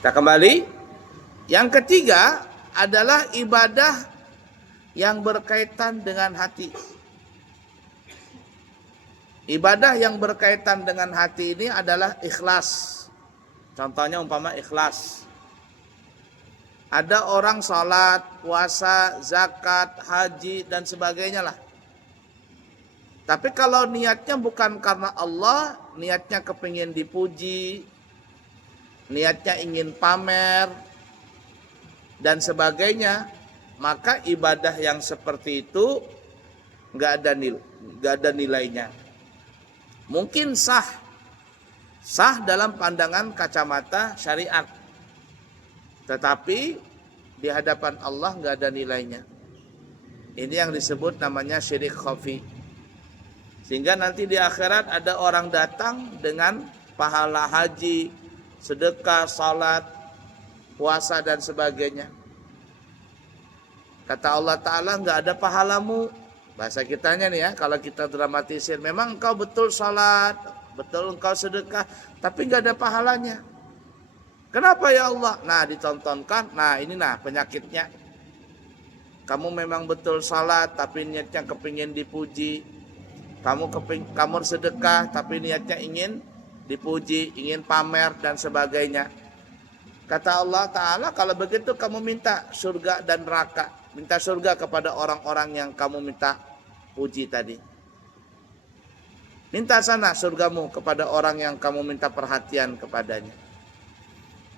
Kita kembali. Yang ketiga adalah ibadah yang berkaitan dengan hati. Ibadah yang berkaitan dengan hati ini adalah ikhlas. Contohnya umpama ikhlas. Ada orang salat, puasa, zakat, haji dan sebagainya lah. Tapi kalau niatnya bukan karena Allah, niatnya kepingin dipuji, niatnya ingin pamer dan sebagainya, maka ibadah yang seperti itu nggak ada nilainya. Mungkin sah dalam pandangan kacamata syariat, tetapi di hadapan Allah nggak ada nilainya. Ini yang disebut namanya syirik khafi. Sehingga nanti di akhirat ada orang datang dengan pahala haji, sedekah, salat, puasa dan sebagainya. Kata Allah Ta'ala, nggak ada pahalamu. Bahasa kitanya nih ya, kalau kita dramatisir, memang engkau betul salat, betul engkau sedekah, tapi nggak ada pahalanya. Kenapa ya Allah? Nah, ditontonkan. Nah, ini penyakitnya. Kamu memang betul salat, tapi niatnya kepingin dipuji. Kamu sedekah, tapi niatnya ingin dipuji, ingin pamer dan sebagainya. Kata Allah Ta'ala, kalau begitu kamu minta surga dan neraka. Minta surga kepada orang-orang yang kamu minta puji tadi. Minta sana surgamu kepada orang yang kamu minta perhatian kepadanya.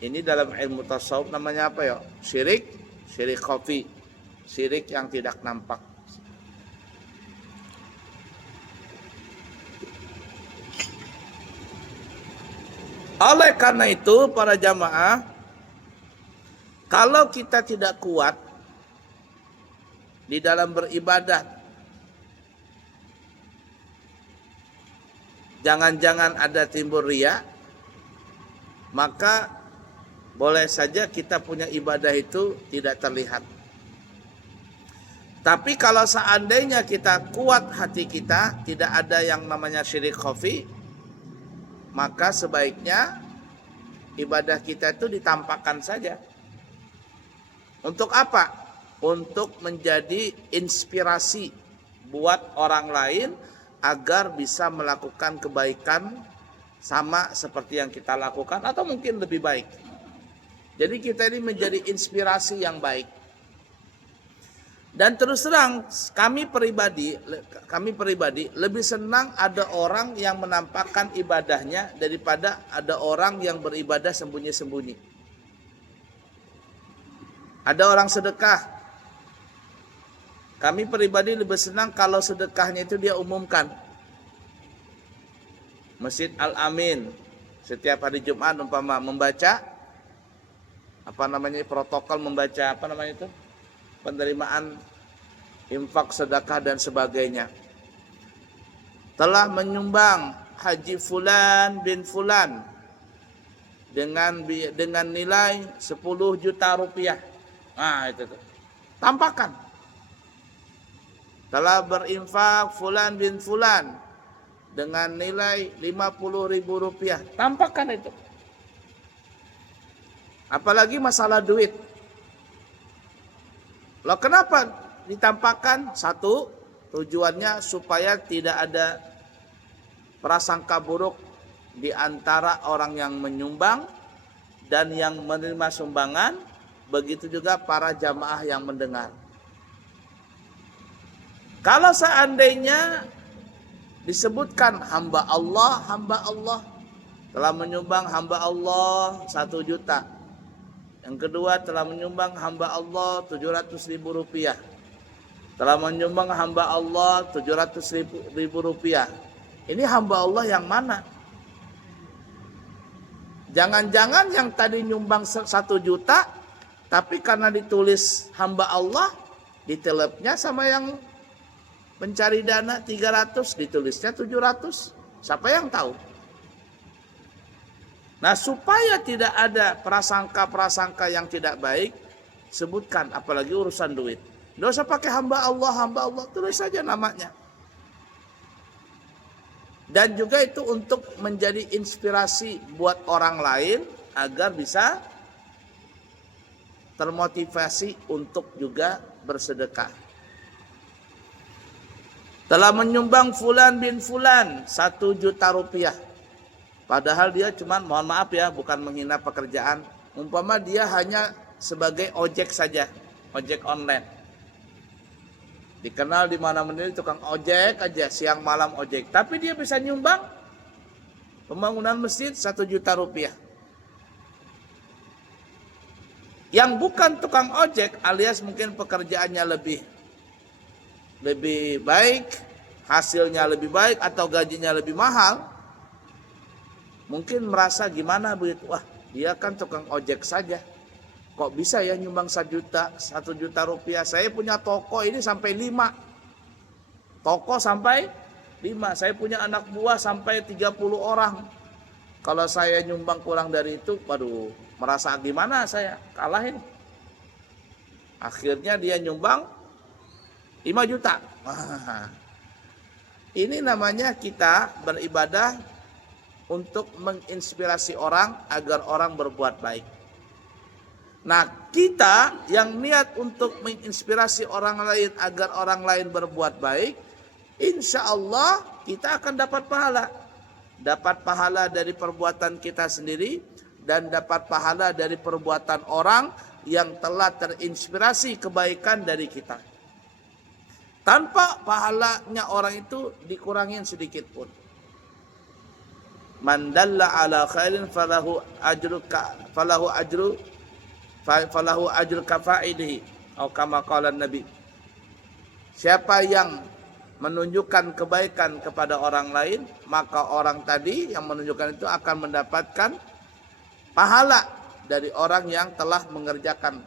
Ini dalam ilmu tasawuf namanya apa ya? Syirik khafi. Syirik yang tidak nampak. Oleh karena itu para jamaah, kalau kita tidak kuat di dalam beribadah, jangan-jangan ada timbul riya, maka boleh saja kita punya ibadah itu tidak terlihat. Tapi kalau seandainya kita kuat hati kita, tidak ada yang namanya syirik khafi, maka sebaiknya ibadah kita itu ditampakkan saja. Untuk apa? Untuk menjadi inspirasi buat orang lain agar bisa melakukan kebaikan sama seperti yang kita lakukan atau mungkin lebih baik. Jadi kita ini menjadi inspirasi yang baik. Dan terus terang kami pribadi lebih senang ada orang yang menampakkan ibadahnya daripada ada orang yang beribadah sembunyi-sembunyi. Ada orang sedekah. Kami pribadi lebih senang kalau sedekahnya itu dia umumkan. Masjid Al-Amin setiap hari Jumat umpama membaca protokol membaca penerimaan infak, sedekah dan sebagainya. Telah menyumbang haji fulan bin fulan dengan nilai 10 juta rupiah. Nah, itu tuh. Tampakkan. Telah berinfak fulan bin fulan dengan nilai 50.000 rupiah. Tampakkan itu. Apalagi masalah duit. Loh, kenapa ditampakkan? Satu, tujuannya supaya tidak ada prasangka buruk di antara orang yang menyumbang dan yang menerima sumbangan, begitu juga para jamaah yang mendengar. Kalau seandainya disebutkan hamba Allah telah menyumbang hamba Allah 1 juta. Yang kedua telah menyumbang hamba Allah 700.000 rupiah. Telah menyumbang hamba Allah 700.000 rupiah. Ini hamba Allah yang mana? Jangan-jangan yang tadi nyumbang 1 juta, tapi karena ditulis hamba Allah, ditelepnya sama yang mencari dana 300, ditulisnya 700. Siapa yang tahu? Nah, supaya tidak ada prasangka-prasangka yang tidak baik, sebutkan, apalagi urusan duit. Nggak usah pakai hamba Allah, tulis saja namanya. Dan juga itu untuk menjadi inspirasi buat orang lain agar bisa termotivasi untuk juga bersedekah. Telah menyumbang fulan bin fulan 1 juta rupiah. Padahal dia cuman, mohon maaf ya, bukan menghina pekerjaan. Umpama dia hanya sebagai ojek saja, ojek online. Dikenal di mana-mana tukang ojek aja, siang malam ojek. Tapi dia bisa nyumbang pembangunan masjid 1 juta rupiah. Yang bukan tukang ojek alias mungkin pekerjaannya lebih baik, hasilnya lebih baik atau gajinya lebih mahal, mungkin merasa gimana begitu, wah dia kan tukang ojek saja, kok bisa ya nyumbang 1 juta rupiah. Saya punya toko ini sampai 5, saya punya anak buah sampai 30 orang. Kalau saya nyumbang kurang dari itu, waduh, merasa gimana saya, kalahin. Akhirnya dia nyumbang 5 juta. Ini namanya kita beribadah untuk menginspirasi orang agar orang berbuat baik. Nah, kita yang niat untuk menginspirasi orang lain agar orang lain berbuat baik, insya Allah kita akan dapat pahala. Dapat pahala dari perbuatan kita sendiri dan dapat pahala dari perbuatan orang yang telah terinspirasi kebaikan dari kita. Tanpa pahalanya orang itu dikurangin sedikit pun. Man dalla ala khairin falahu ajru kafaidihi atau kama qala Nabi. Siapa yang menunjukkan kebaikan kepada orang lain, maka orang tadi yang menunjukkan itu akan mendapatkan pahala dari orang yang telah mengerjakan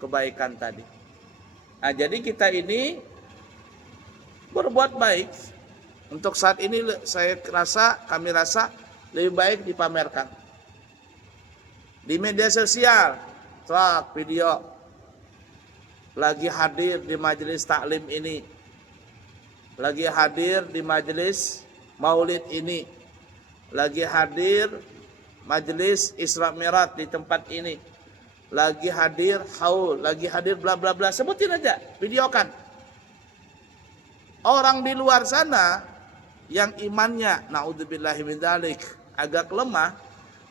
kebaikan tadi. Nah, jadi kita ini berbuat baik. Untuk saat ini kami rasa lebih baik dipamerkan. Di media sosial, video lagi hadir di majelis taklim ini, lagi hadir di majelis maulid ini, lagi hadir majelis Isra Mi'raj di tempat ini, lagi hadir haul, lagi hadir bla bla bla, sebutin aja, videokan. Orang di luar sana yang imannya naudzubillahi min dzalik agak lemah,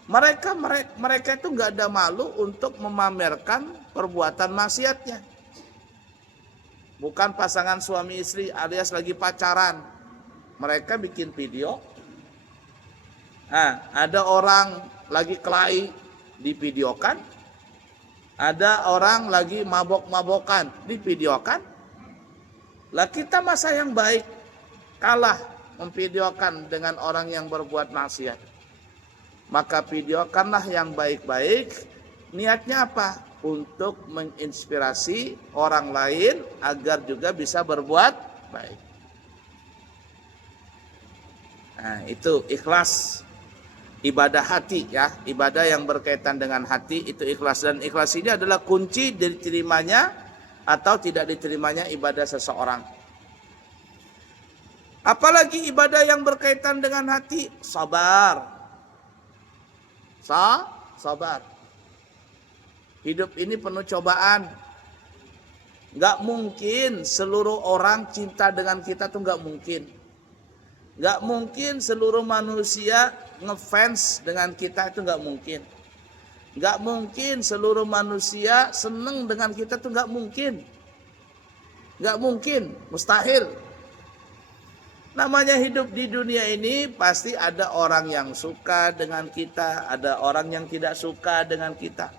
mereka itu nggak ada malu untuk memamerkan perbuatan maksiatnya. Bukan pasangan suami istri alias lagi pacaran, mereka bikin video. Nah, ada orang lagi kelahi, divideokan. Ada orang lagi mabok-mabokan, divideokan. Lah kita masa yang baik kalah memvideokan dengan orang yang berbuat maksiat. Maka videokanlah yang baik-baik. Niatnya apa? Untuk menginspirasi orang lain agar juga bisa berbuat baik. Nah, itu ikhlas. Ibadah hati ya, ibadah yang berkaitan dengan hati itu ikhlas, dan ikhlas ini adalah kunci diterimanya atau tidak diterimanya ibadah seseorang. Apalagi ibadah yang berkaitan dengan hati, sabar. Sabar. Hidup ini penuh cobaan. Gak mungkin seluruh orang cinta dengan kita tuh gak mungkin. Gak mungkin seluruh manusia ngefans dengan kita, itu gak mungkin. Gak mungkin seluruh manusia seneng dengan kita, tuh gak mungkin. Gak mungkin, mustahil. Namanya hidup di dunia ini pasti ada orang yang suka dengan kita, ada orang yang tidak suka dengan kita.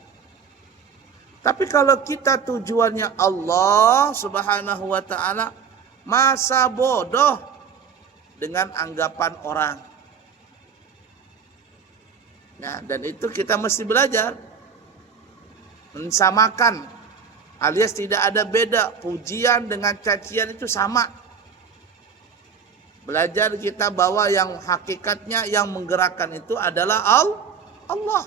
Tapi kalau kita tujuannya Allah Subhanahu wa ta'ala, masa bodoh dengan anggapan orang. Nah, dan itu kita mesti belajar mensamakan, alias tidak ada beda, pujian dengan cacian itu sama. Belajar kita bahwa yang hakikatnya yang menggerakkan itu adalah Allah.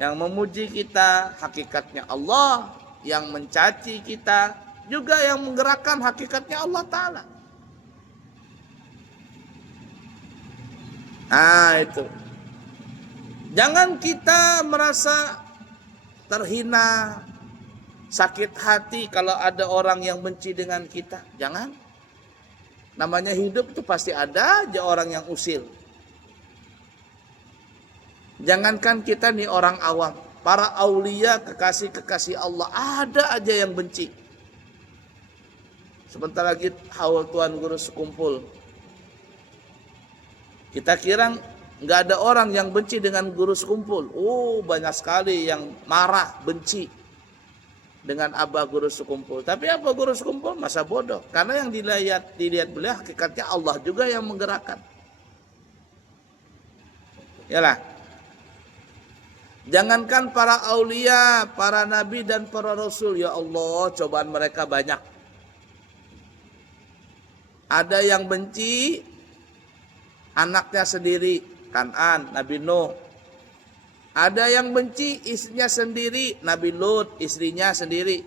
Yang memuji kita hakikatnya Allah, yang mencaci kita juga yang menggerakkan hakikatnya Allah Ta'ala. Nah itu. Jangan kita merasa terhina, sakit hati kalau ada orang yang benci dengan kita. Jangan. Namanya hidup itu pasti ada aja orang yang usil. Jangankan kita nih orang awam, para aulia, kekasih-kekasih Allah, ada aja yang benci. Sebentar lagi haul Tuan Guru sekumpul. Kita kira nggak ada orang yang benci dengan guru sekumpul. Oh, banyak sekali yang marah, benci dengan abah guru sekumpul. Tapi apa guru sekumpul? Masa bodoh. Karena yang dilihat beliau hakikatnya Allah juga yang menggerakkan. Yalah. Jangankan para aulia, para nabi dan para rasul, ya Allah, cobaan mereka banyak. Ada yang benci anaknya sendiri, Kan'an, Nabi Nuh. Ada yang benci istrinya sendiri, Nabi Lut, istrinya sendiri.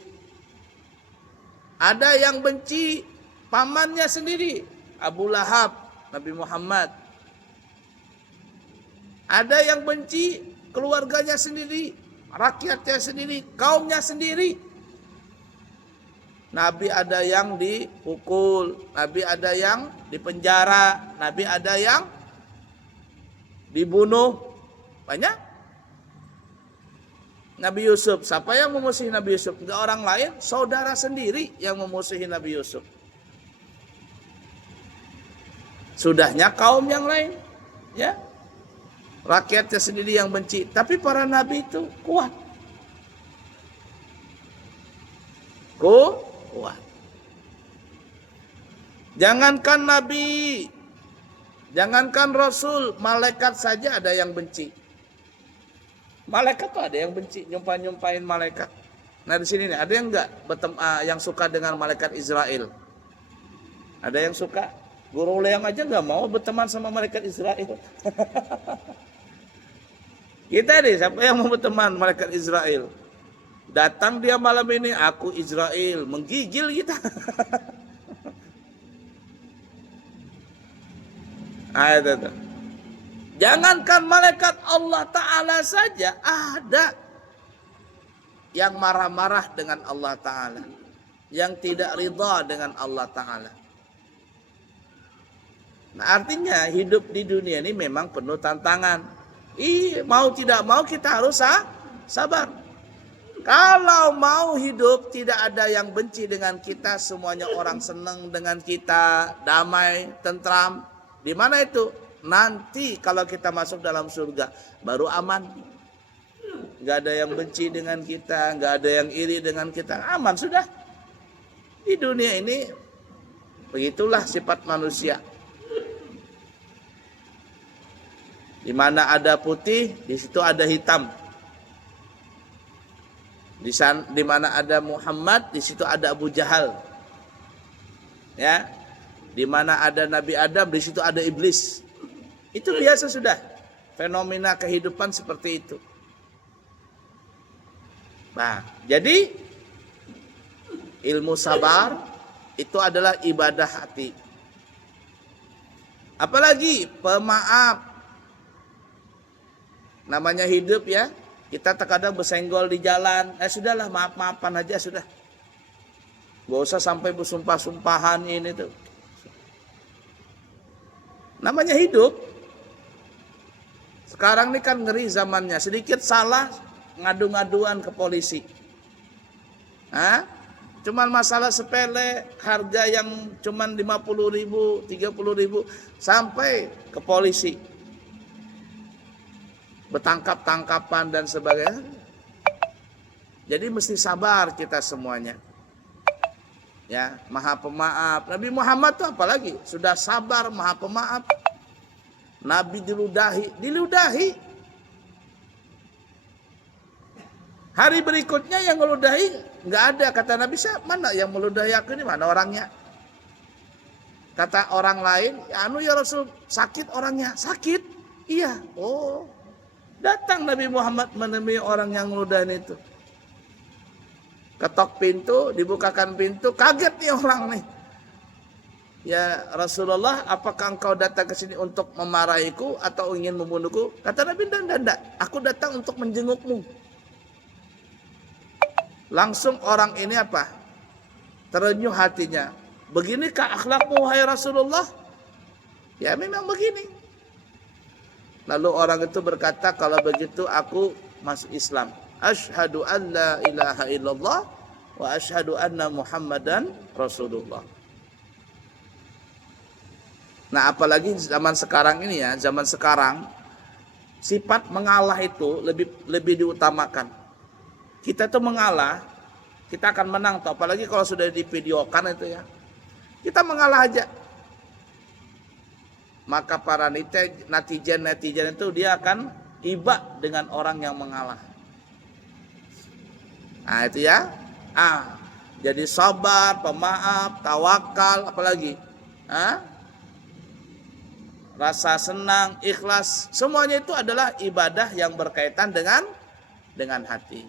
Ada yang benci pamannya sendiri, Abu Lahab, Nabi Muhammad. Ada yang benci keluarganya sendiri, rakyatnya sendiri, kaumnya sendiri. Nabi ada yang dipukul, Nabi ada yang dipenjara, Nabi ada yang dibunuh. Banyak. Nabi Yusuf, siapa yang memusuhi Nabi Yusuf? Enggak orang lain, saudara sendiri yang memusuhi Nabi Yusuf. Sudahnya kaum yang lain, ya. Rakyatnya sendiri yang benci, tapi para nabi itu kuat. Kuat. Jangankan nabi, jangankan rasul, malaikat saja ada yang benci. Malaikat tuh ada yang benci, nyumpahin malaikat. Nah di sini nih, ada yang enggak yang suka dengan malaikat Israel? Ada yang suka? Guru Leang aja enggak mau berteman sama malaikat Israel. Kita nih, siapa yang mau berteman malaikat Israel? Datang dia malam ini, aku Israel, menggigil kita. Itu. Jangankan malaikat Allah Ta'ala saja, ada yang marah-marah dengan Allah Ta'ala, yang tidak ridha dengan Allah Ta'ala. Nah artinya hidup di dunia ini memang penuh tantangan. Mau tidak mau kita harus sabar. Kalau mau hidup tidak ada yang benci dengan kita, semuanya orang senang dengan kita, damai, tentram. Di mana itu? Nanti kalau kita masuk dalam surga baru aman. Gak ada yang benci dengan kita, gak ada yang iri dengan kita, aman sudah. Di dunia ini begitulah sifat manusia. Di mana ada putih, di situ ada hitam. Di mana ada Muhammad, di situ ada Abu Jahal. Ya. Di mana ada Nabi Adam, di situ ada iblis. Itu biasa sudah. Fenomena kehidupan seperti itu. Nah, jadi ilmu sabar itu adalah ibadah hati. Apalagi pemaaf. Namanya hidup ya, kita terkadang bersenggol di jalan. Sudahlah, maaf-maafan aja sudah. Gak usah sampai bersumpah-sumpahan ini tuh. Namanya hidup. Sekarang ini kan ngeri zamannya. Sedikit salah, ngadu-ngaduan ke polisi. Cuman masalah sepele, harga yang cuman 50.000, 30.000, sampai ke polisi. Bertangkap-tangkapan dan sebagainya. Jadi mesti sabar kita semuanya. Ya, Maha Pemaaf. Nabi Muhammad itu apalagi sudah sabar, Maha Pemaaf. Nabi diludahi. Hari berikutnya yang meludahi nggak ada, kata Nabi. Mana yang meludahi aku ini, mana orangnya? Kata orang lain, ya Rasul, sakit orangnya. Sakit? Iya. Oh. Datang Nabi Muhammad menemui orang yang meludahi itu. Ketok pintu, dibukakan pintu, kaget nih orang nih. ya Rasulullah, apakah engkau datang ke sini untuk memarahiku atau ingin membunuhku? Kata Nabi, tidak, aku datang untuk menjengukmu. Langsung orang ini apa? Terenyuh hatinya. Beginikah akhlakmu wahai Rasulullah? Ya memang begini. Lalu orang itu berkata, kalau begitu aku masuk Islam. Asyhadu an la ilaha illallah wa asyhadu anna Muhammadan Rasulullah. Nah, apalagi zaman sekarang ini ya, zaman sekarang sifat mengalah itu lebih diutamakan. Kita tuh mengalah, kita akan menang tuh, apalagi kalau sudah divideokan itu ya. Kita mengalah aja. Maka para netizen itu dia akan iba dengan orang yang mengalah. Nah, itu ya. Jadi sabar, pemaaf, tawakal, apalagi? Rasa senang, ikhlas, semuanya itu adalah ibadah yang berkaitan dengan hati.